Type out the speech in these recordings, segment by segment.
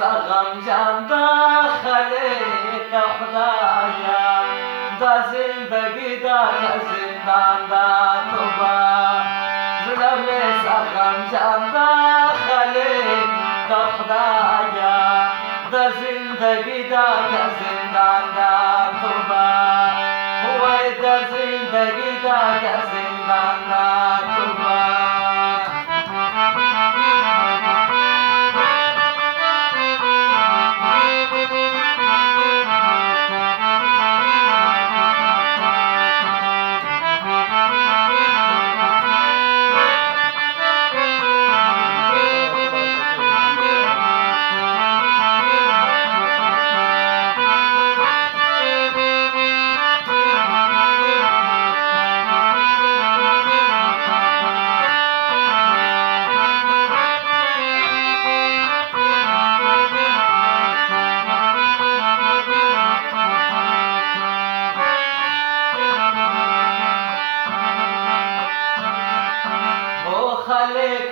سغم جاندا خلیق خدایا دا زندگی دا زندان دا توبا زړه مې سغم جاندا خلیق خدایا دا زندگی دا زندان دا توبا وای دا زندگی دا زندان دا توبا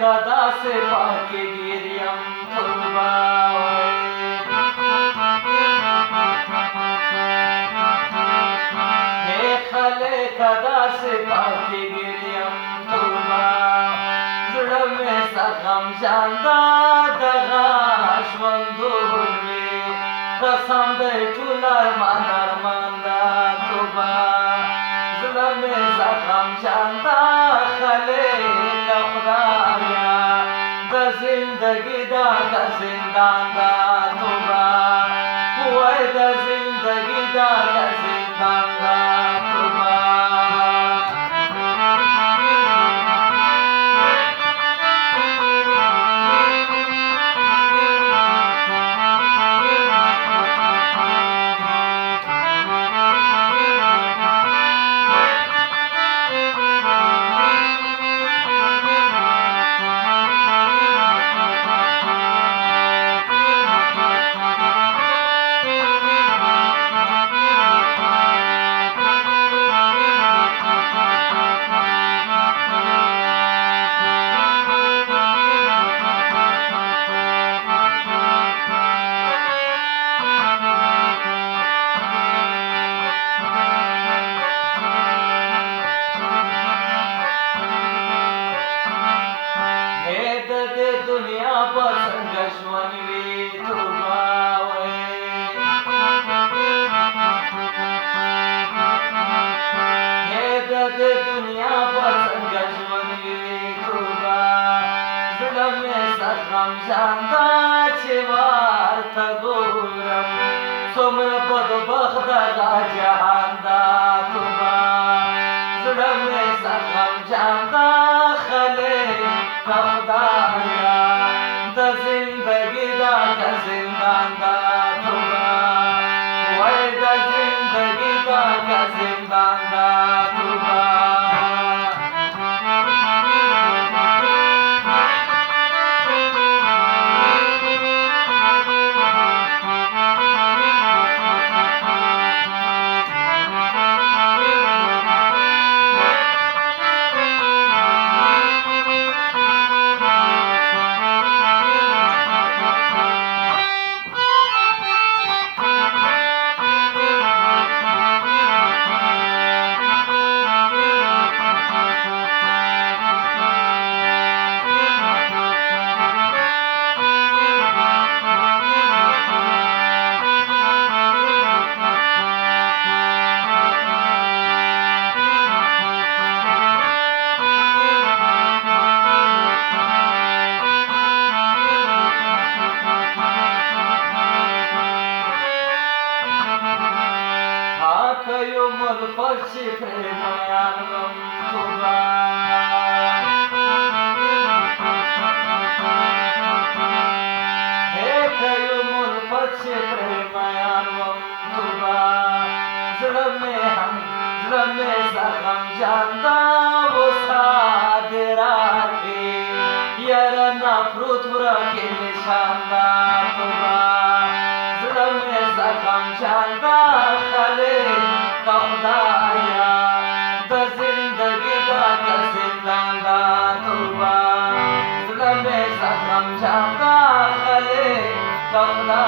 कदा से पाके गिरियम तुबा हे खले कदा से पाके गिरियम तुबा जुड़ में सगम जानदा दगाश मंदूर में कसम दे टुलर मानर मंदा तुबा जुड़ में सगम जानदा खले जिंदगी दा जिंदान दा तुबा वै दा जिंदगी दा जिंदान दा तुबा दुनिया पर संगश्वन वी तुबा हे दद दुनिया पर संगश्वन वी तुबा जुड़ में सगम जानदा चिवार तगोरम सोमर बद बखदा जहान दा तुबा जुड़ में सगम जानदा खले खुदाया दा जिंदगी दा जिंदान दा तुबा वै दा जिंदगी दा जिंदान दा तुबा Yomul fashi premayanam tuba He yomul fashi premayanam tuba Zra mein sagam janda wo sadira ke Yara na pruthura ke nishanda tuba Zra mein sagam janda khale खुदाया दा जिंदगी दा जिंदान दा तुबा जुड़ में सगम जानदा खले خدا